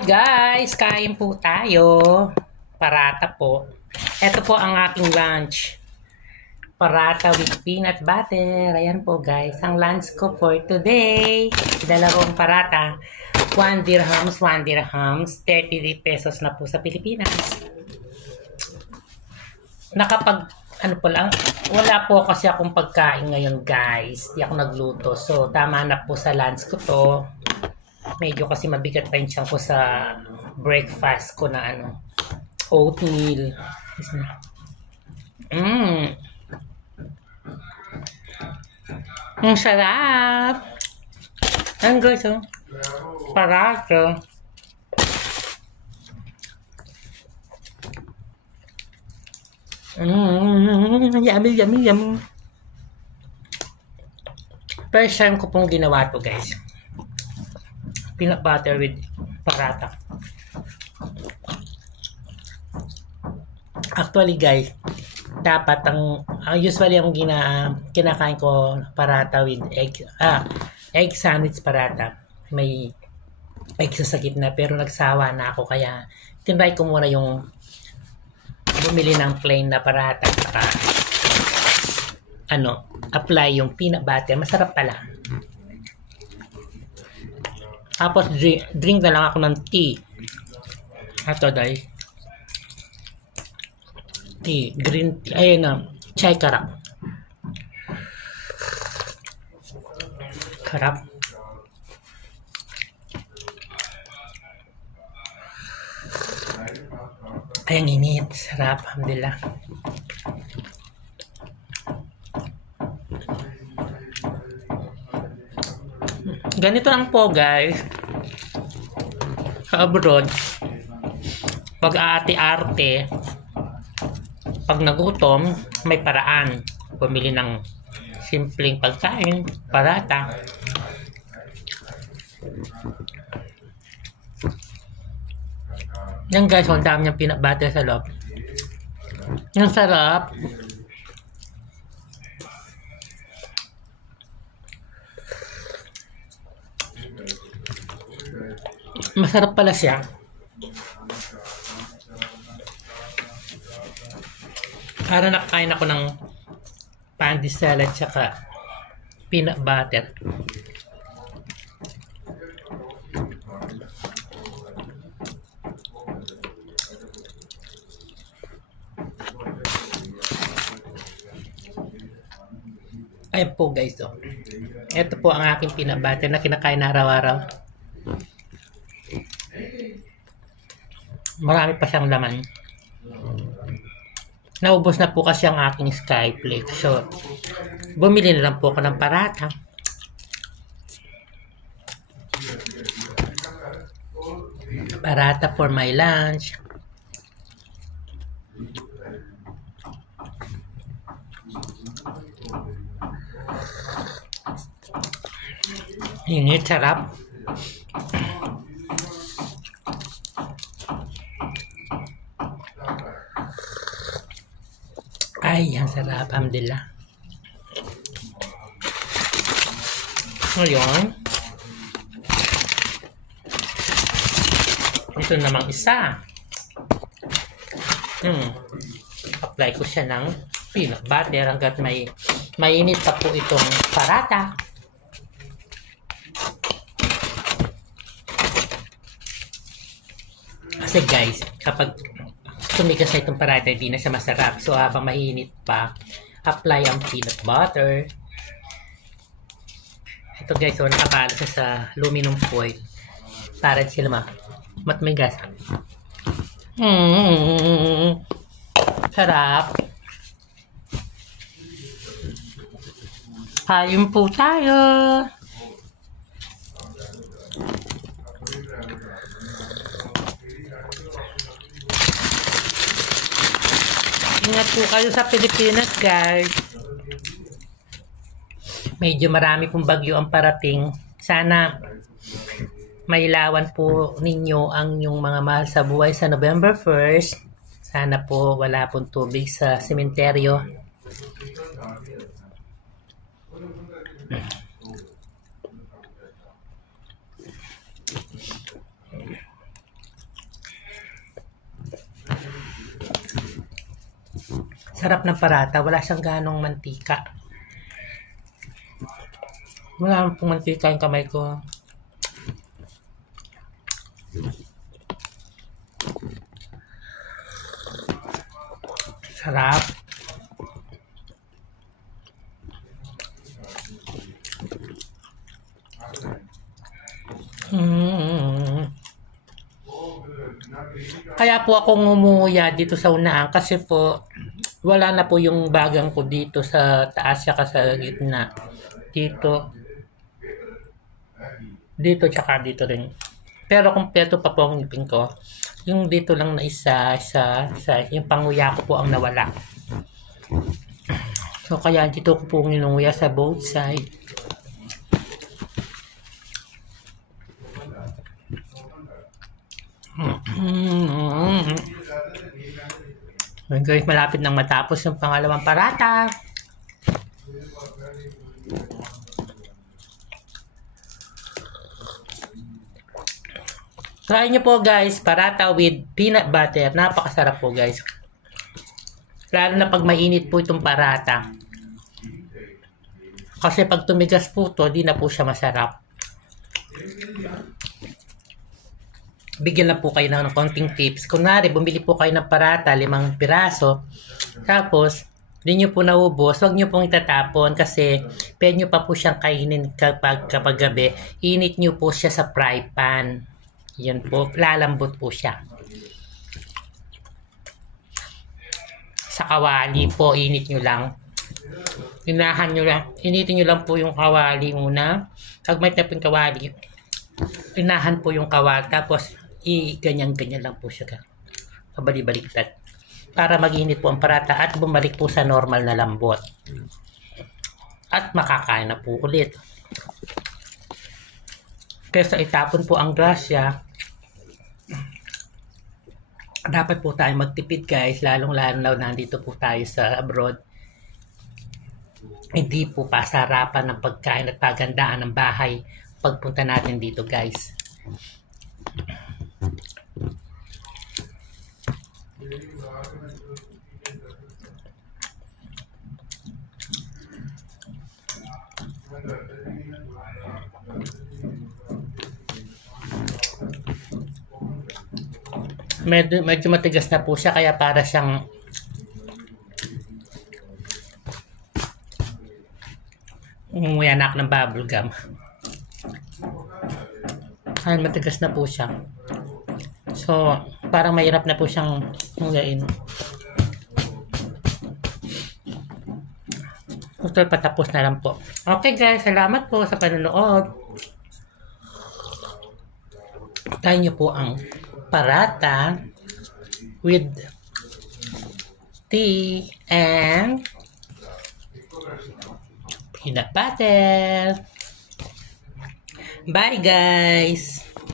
Guys, kain po tayo. Parata po. Ito po ang aking lunch. Parata with peanut butter. Ayan po guys, ang lunch ko for today. Dalawang parata. 1 dirhams, 1 dirhams. 30 pesos na po sa Pilipinas. Ano po lang, wala po kasi akong pagkain ngayon guys. Di ako nagluto. So, tama na po sa lunch ko to. Medyo kasi mabigat pa yung tiyan ko sa breakfast ko na oatmeal. Ang sarap! Ang gusto. Parato. Yummy, yummy, yummy. First time ko pong ginawa to guys. Peanut butter with parata. Actually guys, dapat usually ang kinakain ko parata with egg sandwich parata. May egg sa gitna pero nagsawa na ako kaya tinry ko muna yung bumili ng plain na parata saka apply yung peanut butter. Masarap pala. Tapos drink na lang ako ng tea. Ito guys. Tea, green tea, ayun chai karak. Karap. Ay, ang init. Sarap, alhamdulillah. Ganito lang po guys. Sa abroad, pag aarte-arte, pag nagutom, may paraan. Pumili ng simpleng pagkain, parata. Yan guys, ang dami niyang peanut butter sa loob. Ang sarap. Masarap pala siya. Para nakakain ako ng pandy salad tsaka peanut butter. Ayan po guys. Ito po ang aking peanut butter na kinakain na araw-araw. Marami pa siyang laman. Naubos na po kasi ang aking Skyflake. So, bumili na lang po ako ng parata. Parata for my lunch. Init, sarap. Ay, ang sarap. Alhamdulillah. Ngayon, ito namang isa. Apply ko siya ng peanut butter hanggat mainit pa po itong parata. Kasi guys, kapag tumigas na itong parata, hindi na siya masarap. So, habang mainit pa, apply ang peanut butter. Ito guys, nakapalo siya sa aluminum foil para sila matmigas. Sarap. Kain po tayo. Ingat po kayo sa Pilipinas guys. Medyo marami pong bagyo ang parating. Sana mailawan po ninyo ang inyong mga mahal sa buhay sa November 1st. Sana po wala pong tubig sa sementeryo. Sarap ng parata. Wala siyang ganong mantika. Wala pong mantika yung kamay ko. Sarap. Kaya po ako ngumuya dito sa unahan kasi po wala na po yung bagang ko dito sa taas saka sa gitna. Dito tsaka dito rin. Pero kumpleto pa po ang ngipin ko. Yung dito lang na isa, yung panguya ko po ang nawala. So kaya dito ko po nginunguya sa both side. Guys, malapit nang matapos yung pangalawang parata. Try nyo po guys, parata with peanut butter. Napakasarap po guys. Lalo na pag mainit po itong parata. Kasi pag tumigas po to, di na po siya masarap. Bigyan lang po kayo ng konting tips. Kunwari, bumili po kayo ng parata, 5 piraso. Tapos, di nyo po naubos, huwag nyo pong itatapon kasi pwede nyo pa po siyang kainin kapag gabi. Init nyo po siya sa fry pan. Yan po, lalambot po siya. Sa kawali po, init nyo lang. Initin nyo lang po yung kawali muna. Pag may tapin kawali, inahan po yung kawali. Tapos, ganyan-ganyan lang po siya. Pabalik-baliktad. Para mag-init po ang parata at bumalik po sa normal na lambot. At makakain na po ulit. Kesa itapon po ang grasya, dapat po tayo magtipid guys, lalong-lalo na nandito po tayo sa abroad. Hindi po pasarapan ng pagkain at pagandaan ng bahay pagpunta natin dito guys. Medyo matigas na po siya kaya para siyang umuyanak ng bubble gum. Ay, matigas na po siya. So, parang mahirap na po siyang nguyain. Total patapos na lang po. Okay guys, salamat po sa panonood. Tayo niyo po ang parata with tea and peanut butter. Bye guys!